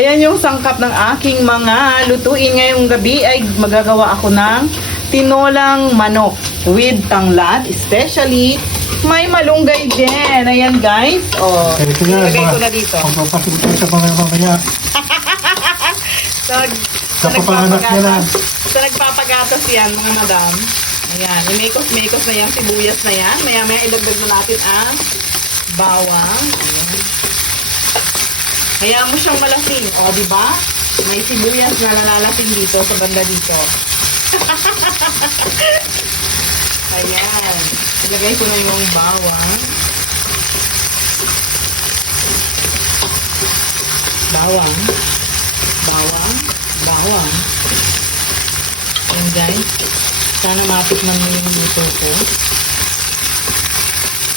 Ayan yung sangkap ng aking mga lutuin ngayong gabi ay magagawa ako ng tinolang manok with tanglad, especially may malunggay din. Ayan guys. Oh, ilagay ko na dito. Pagpapasunod sa mga mamaya. Sa nagpapagatas yan mga madam. Ayan, imekos-mekos na yan, sibuyas na yan. Maya-maya ilagdag na natin ang bawang. Ayan. Kaya mo siyang malasing. O, di ba? May sibuyas na nalalasing dito sa banda dito. Ayan. Ilagay ko na yung bawang. Bawang. Bawang. Bawang. Ayan guys. Sana matikman mo yung luto ko.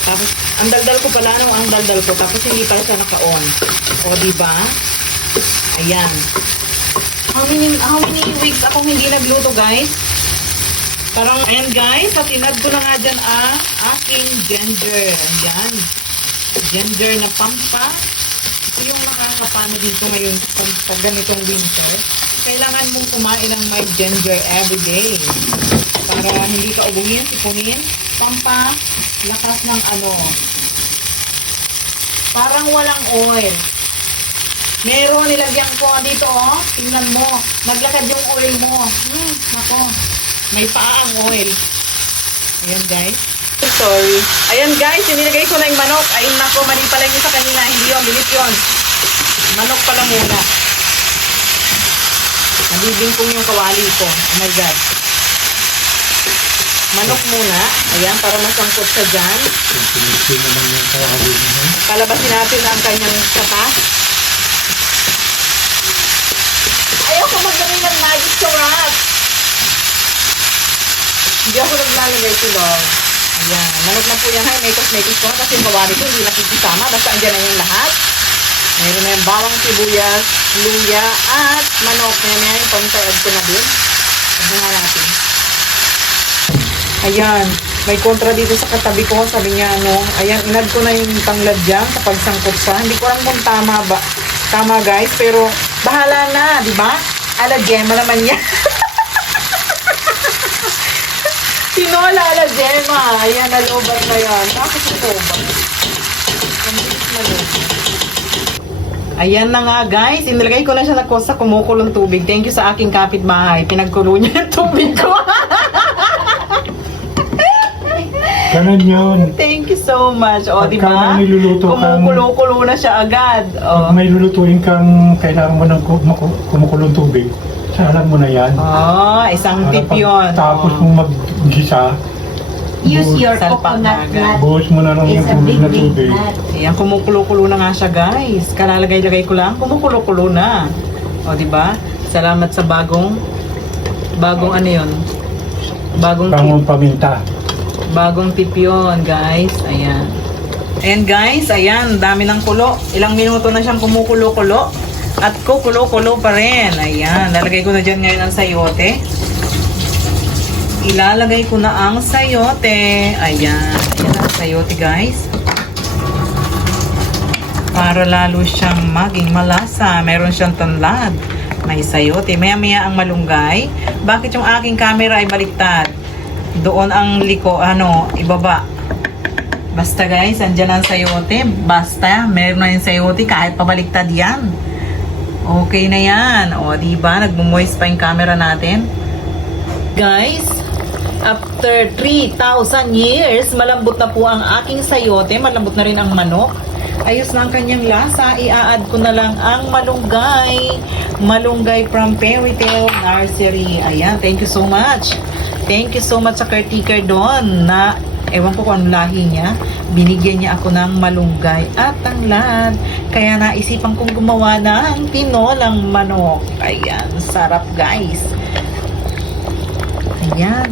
Tapos, ang daldal ko pala, ang daldal ko. Tapos, hindi pala siya naka-on. O, diba? Ayan. How many weeks akong hindi nagluto, guys? Parang, ayan, guys. At inad ko na nga dyan aking ginger. Ayan. Ginger na pampa. Ito yung nakakapano dito ngayon pag ganitong winter. Kailangan mong kumain ng may ginger everyday. Para hindi ka ubuhin, sipunin. Pampa, lakas ng ano. Parang walang oil. Meron, nilagyan ko dito, oh. Tingnan mo. Naglakad yung oil mo. Nako. May paa ang oil. Ayan, guys. Sorry. Ayan, guys. Inilagay ko na yung manok. Ay, nako. Mali pala yung sa kanina. Hindi yun. Bilis yun. Manok pala muna. Nabibing kong yung kawali ko. Oh my God. Manok muna. Ayan, para masangkot sa dyan. Palabasin natin ang kanyang sapa. Ayaw ko maglagay ng magic sarap. Hindi ako naglalagay tulog. Ayan, manok na po yan. Hay, mekos ko. Kasi yung kawali ko, hindi nakikisama. Basta andyan na yung lahat. Mayroon na yung bawang, sibuyas, luya, at manok. Ngayon yung pang-add ko na din. Ito nga natin. Ayan, may kontra dito sa katabi ko. Sabi niya, ayan, inad ko na yung tanglad dyan sa pagsangkot sa. Hindi ko alam kung tama ba. Tama guys, pero bahala na, di ba? Ala Gemma naman yan. Tinola ala Gemma. Ayan, nalobat na yan. Bakit ito ba? Ayan na nga guys, inilagay ko na siya sa kumukulong tubig. Thank you sa aking kapitbahay. Pinagkulo niya yung tubig ko. Ganun yun. Thank you so much. O, di ba? Pagka may luluto kang... Kumukulo-kulo na siya agad. O. Pag may lulutuin kang kailangan mo ng kumukulong tubig, alam mo na yan. Oh, isang tip yun. Tapos mong mag-gisa, Use your salpak coconut na agad. nut. buhos mo na lang It's yung a tubig big, na big tubig. nut. Ayan, kumukulo-kulo na nga siya guys. Kalalagay-lagay ko lang, kumukulo-kulo na. O, di ba? Salamat sa bagong ano yun? Bagong Paminta. Bagong tip yun, guys. Ayan. And guys, ayan, dami ng kulo. Ilang minuto na siyang kumukulo-kulo. At kukulo-kulo pa rin. Ayan, lalagay ko na dyan ngayon ang sayote. Ilalagay ko na ang sayote. Ayan, ayan ang sayote, guys. Para lalo siyang maging malasa. Meron siyang tanlad. May sayote. Maya-maya ang malunggay. Bakit yung aking camera ay baliktad? Doon ang ibaba. Basta guys, andyan ang sayote. Basta, meron na yung sayote kahit pabaliktad yan. Okay na yan. O, diba? Nagmumoist pa yung camera natin. Guys, after 3,000 years, malambot na po ang aking sayote. Malambot na rin ang manok. Ayos na ang kanyang lasa. I-add ko na lang ang malunggay. Malunggay from Fairy Tale Nursery. Ayan, thank you so much. Thank you so much sa caretaker doon na, ewan ko kung ano lahi niya, binigyan niya ako ng malunggay at tanglad. Kaya naisipan kong gumawa ng tinolang manok. Ayan, sarap guys. Ayan.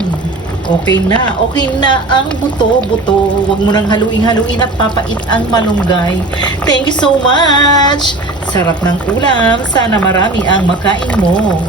Okay na ang buto-buto. Huwag mo nang haluin at papait ang malunggay. Thank you so much. Sarap ng ulam. Sana marami ang makain mo.